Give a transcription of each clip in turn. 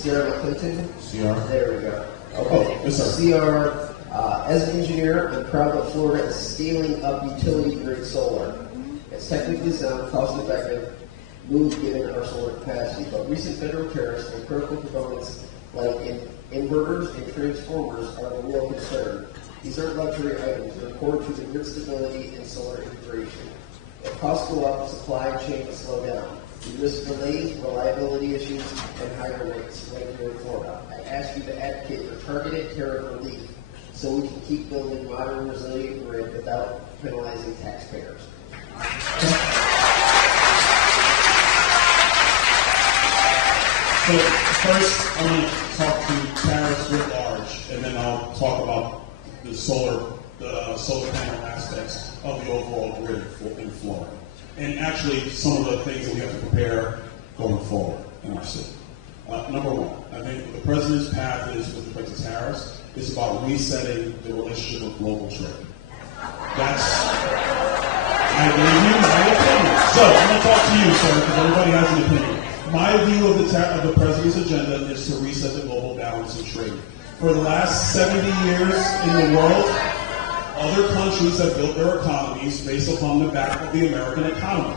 Sierra Clinton. Sierra. There we go. Okay. Yes, sir. Sierra, as an engineer, I'm proud that Florida is scaling up utility-grade solar. It's technically sound, cost-effective move given our solar capacity, but recent federal tariffs and critical components like inverters and transformers are the real concern. These aren't luxury items. They're core to the grid stability and solar integration. If costs go up, supply chain will slow down. We risk delays, reliability issues, and higher rates like here in Florida. I ask you to advocate for targeted tariff relief so we can keep building modern, resilient grid without penalizing taxpayers. So first, I'm going to talk to tariffs writ large, and then I'll talk about the solar panel aspects of the overall grid in Florida. And actually, some of the things that we have to prepare going forward in our city. Number one, I think the president's path is, with respect to tariffs, is about resetting the relationship with global trade. That's, I gave you my opinion. So, I'm going to talk to you, sir, because everybody has an opinion. My view of the president's agenda is to reset the global balance of trade. For the last 70 years in the world, other countries have built their economies based upon the back of the American economy.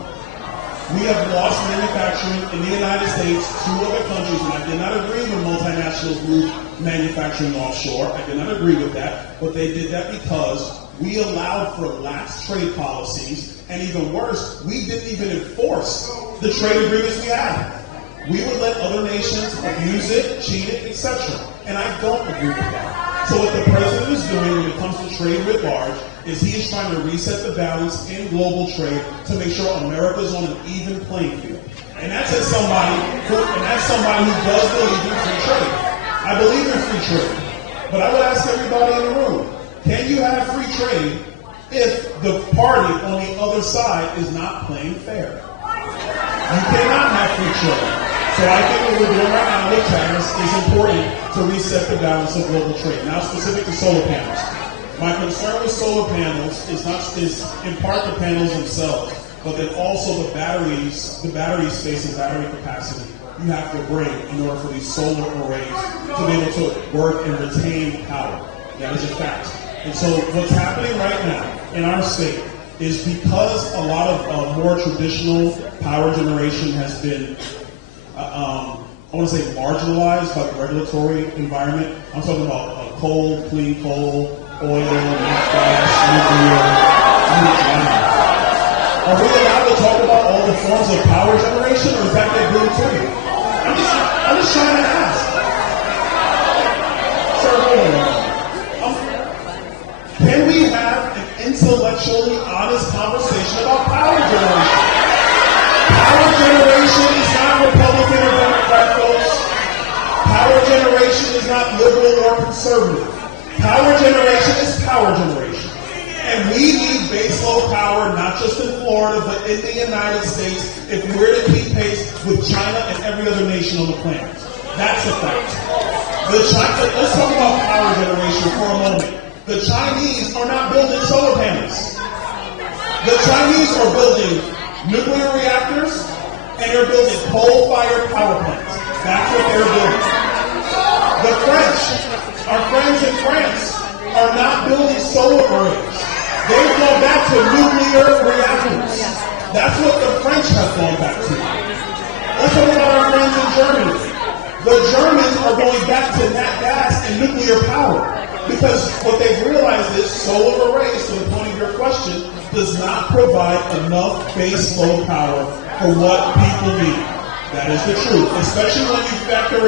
We have lost manufacturing in the United States to other countries, and I did not agree with multinationals move manufacturing offshore. I did not agree with that, but they did that because we allowed for lax trade policies, and even worse, we didn't even enforce the trade agreements we had. We would let other nations abuse it, cheat it, etc. And I don't agree with that. So what the president is doing when it comes to trade writ large is he is trying to reset the balance in global trade to make sure America is on an even playing field. And that's as somebody who does believe in free trade. I believe in free trade. But I would ask everybody in the room, can you have free trade if the party on the other side is not playing fair? You cannot have free trade. So I think what we're doing right now with tariffs is important to reset the balance of global trade. Now specific to solar panels. My concern with solar panels is in part the panels themselves, but then also the battery space and battery capacity you have to bring in order for these solar arrays to be able to work and retain power. That is a fact. And so what's happening right now in our state is because a lot of more traditional power generation has been I want to say marginalized by the regulatory environment. I'm talking about coal, clean coal, oil, natural gas, nuclear. Are we allowed to talk about all the forms of power generation, or is that get blue too? I'm just trying to ask. Sir, hold on. Can we have an intellectually honest conversation about power generation? Power generation is not Republican or Democrat, folks. Power generation is not liberal or conservative. Power generation is power generation. And we need baseload power, not just in Florida, but in the United States, if we're to keep pace with China and every other nation on the planet. That's a fact. Let's talk about power generation for a moment. The Chinese are not building solar panels. The Chinese are building nuclear reactors, and they're building coal-fired power plants. That's what they're doing. The French, our friends in France, are not building solar arrays. They've gone back to nuclear reactors. That's what the French have gone back to. Let's talk about our friends in Germany. The Germans are going back to nat gas and nuclear power because what they've realized is solar arrays, to the point of your question, does not provide enough base load power for what people need. That is the truth, especially when you factor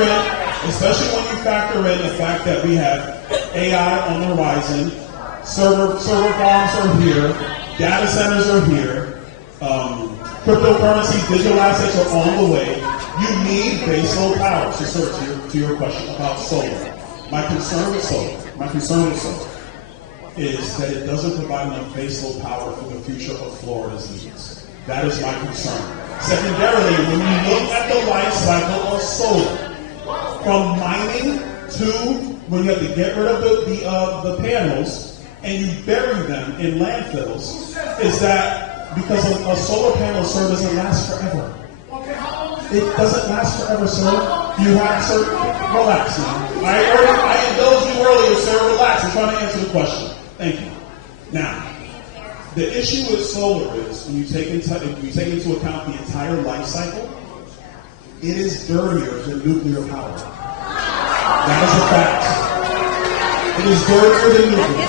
in the fact that we have AI on the horizon, server farms are here, data centers are here, cryptocurrencies, digital assets are on the way. You need base load power. So, sir, to your question about solar, my concern with solar is that it doesn't provide enough baseload power for the future of Florida's needs. That is my concern. Secondarily, when you look at the life cycle of solar, from mining to when you have to get rid of the panels and you bury them in landfills, is that because a solar panel service doesn't last forever. It doesn't last forever, sir. You have, sir, relax now. I indulged you earlier, sir. Relax. I'm trying to answer the question. Thank you. Now, the issue with solar is when you take into account the entire life cycle, it is dirtier than nuclear power. That is a fact. It is dirtier than nuclear.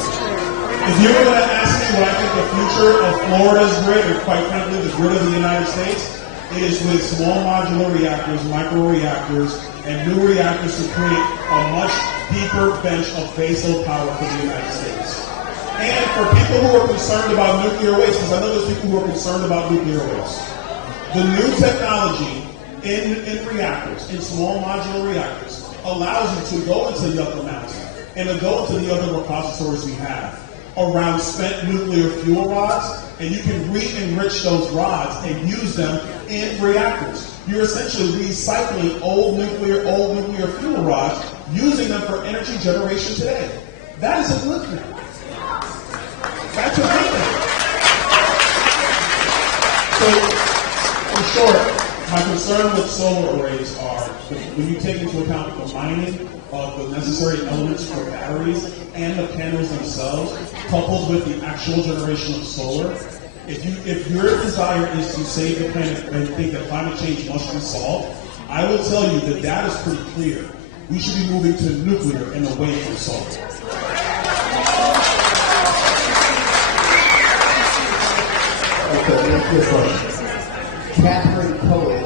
If you were going to ask me what I think the future of Florida's grid, or quite frankly the grid of the United States, it is with small modular reactors, micro reactors, and new reactors to create a much deeper bench of baseload power for the United States. And for people who are concerned about nuclear waste, because I know there's people who are concerned about nuclear waste, the new technology in reactors, in small modular reactors, allows you to go into Yucca Mountain and to go into the other repositories we have around spent nuclear fuel rods, and you can re-enrich those rods and use them in reactors. You're essentially recycling old nuclear fuel rods, using them for energy generation today. That is a good thing. That's a good thing. So, in short, my concern with solar arrays are when you take into account the mining of the necessary elements for batteries and the panels themselves, coupled with the actual generation of solar. If your desire is to save the planet and think that climate change must be solved, I will tell you that that is pretty clear. We should be moving to nuclear and away from solar. Okay, next question. Catherine Cohen